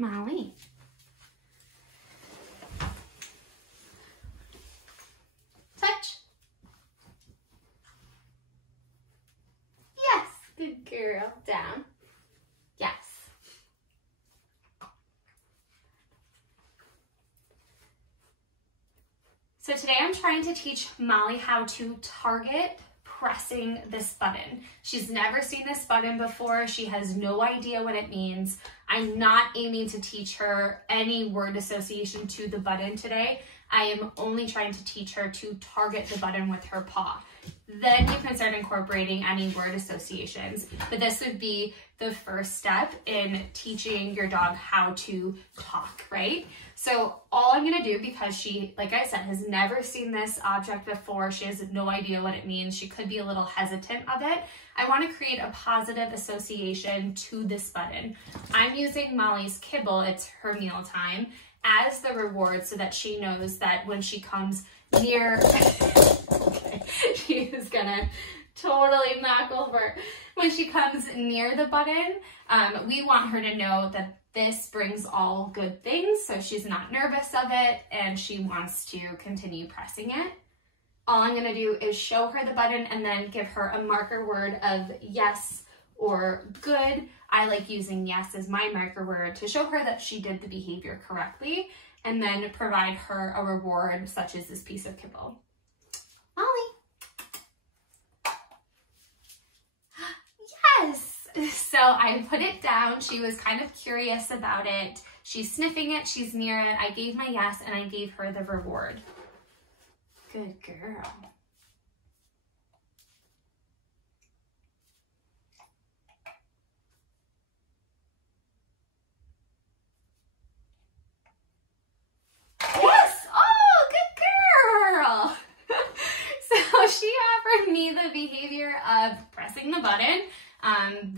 Molly. Touch. Yes, good girl. Down. Yes. So today I'm trying to teach Molly how to target pressing this button. She's never seen this button before. She has no idea what it means. I'm not aiming to teach her any word association to the button today. I am only trying to teach her to target the button with her paw. Then you can start incorporating any word associations, but this would be the first step in teaching your dog how to talk, right? So all I'm gonna do, because she, like I said, has never seen this object before, she has no idea what it means, she could be a little hesitant of it, I wanna create a positive association to this button. I'm using Molly's kibble, it's her meal time, as the reward so that she knows that when she comes near, okay, she is gonna totally knock over. When she comes near the button, we want her to know that this brings all good things, so she's not nervous of it and she wants to continue pressing it. All I'm gonna do is show her the button and then give her a marker word of yes or good. I like using yes as my marker word to show her that she did the behavior correctly, and then provide her a reward such as this piece of kibble. Molly. Yes. So I put it down. She was kind of curious about it. She's sniffing it. She's near it. I gave my yes and I gave her the reward. Good girl. Yes! Oh, good girl! So she offered me the behavior of pressing the button.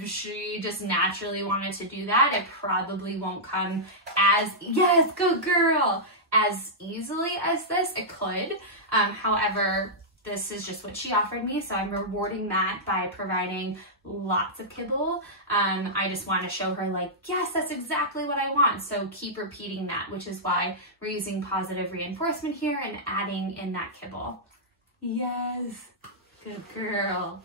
She just naturally wanted to do that. It probably won't come as, yes, good girl, as easily as this. It could. However, this is just what she offered me, so I'm rewarding that by providing lots of kibble. I just want to show her like, yes, that's exactly what I want. So keep repeating that, which is why we're using positive reinforcement here and adding in that kibble. Yes, good girl.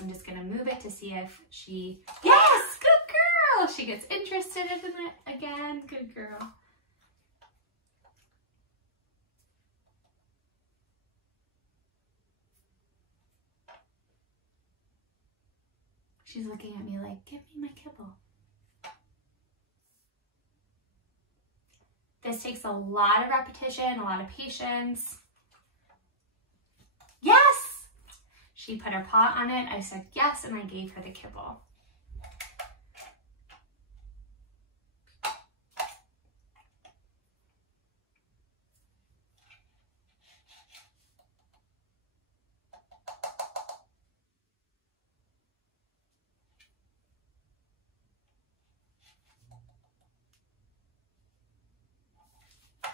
I'm just gonna move it to see if she, yes, good girl. She gets interested in it again, good girl. She's looking at me like, give me my kibble. This takes a lot of repetition, a lot of patience. Yes! She put her paw on it, I said yes, and I gave her the kibble.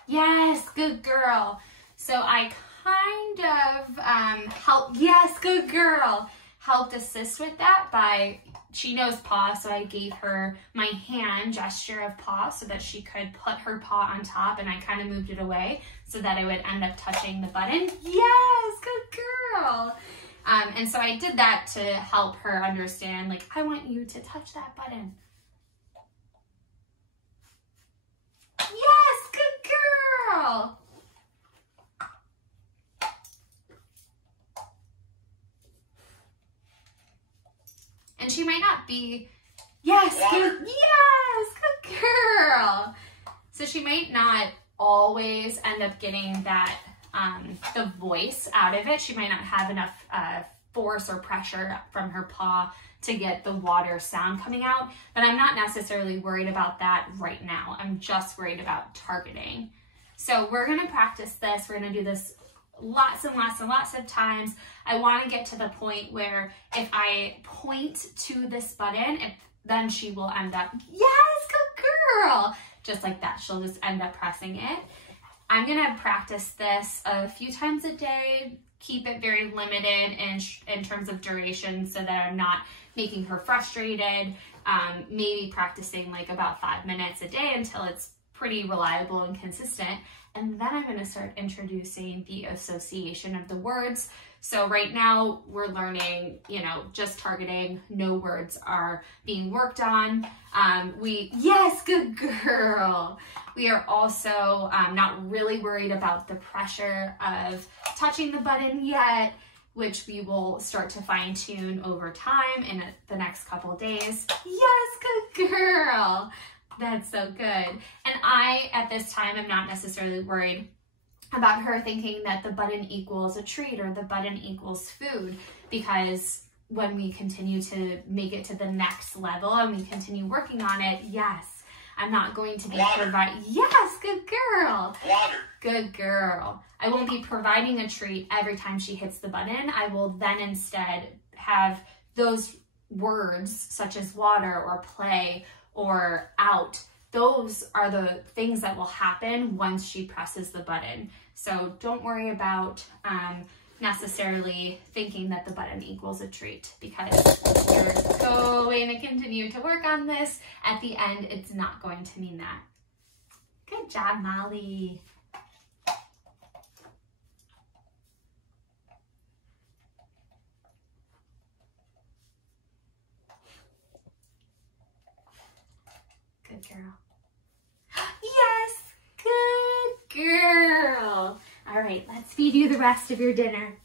Yes, good girl. So I kind of helped, yes, good girl, helped assist with that by, she knows paw, so I gave her my hand gesture of paw so that she could put her paw on top, and I kind of moved it away so that it would end up touching the button. Yes, good girl. And so I did that to help her understand, like, I want you to touch that button. Yes, good girl. And she might not be, yes, good, yes, good girl. So she might not always end up getting that, the voice out of it. She might not have enough force or pressure from her paw to get the water sound coming out, but I'm not necessarily worried about that right now. I'm just worried about targeting. So we're gonna practice this. We're gonna do this lots and lots and lots of times. I want to get to the point where if I point to this button, then she will end up, yes, good girl, just like that. She'll just end up pressing it. I'm going to practice this a few times a day, keep it very limited in terms of duration so that I'm not making her frustrated. Maybe practicing like about 5 minutes a day until it's pretty reliable and consistent. And then I'm going to start introducing the association of the words. So right now we're learning, you know, just targeting, no words are being worked on. Yes, good girl. We are also not really worried about the pressure of touching the button yet, which we will start to fine tune over time in the next couple days. Yes, good girl. That's so good. And I, at this time, am not necessarily worried about her thinking that the button equals a treat or the button equals food, because when we continue to make it to the next level and we continue working on it, yes, I'm not going to be providing, yes, good girl. Water. Good girl. I won't be providing a treat every time she hits the button. I will then instead have those words such as water or play or out. Those are the things that will happen once she presses the button. So don't worry about necessarily thinking that the button equals a treat, because you're going to continue to work on this. At the end, it's not going to mean that. Good job, Molly. Good girl. Yes, good girl. All right, let's feed you the rest of your dinner.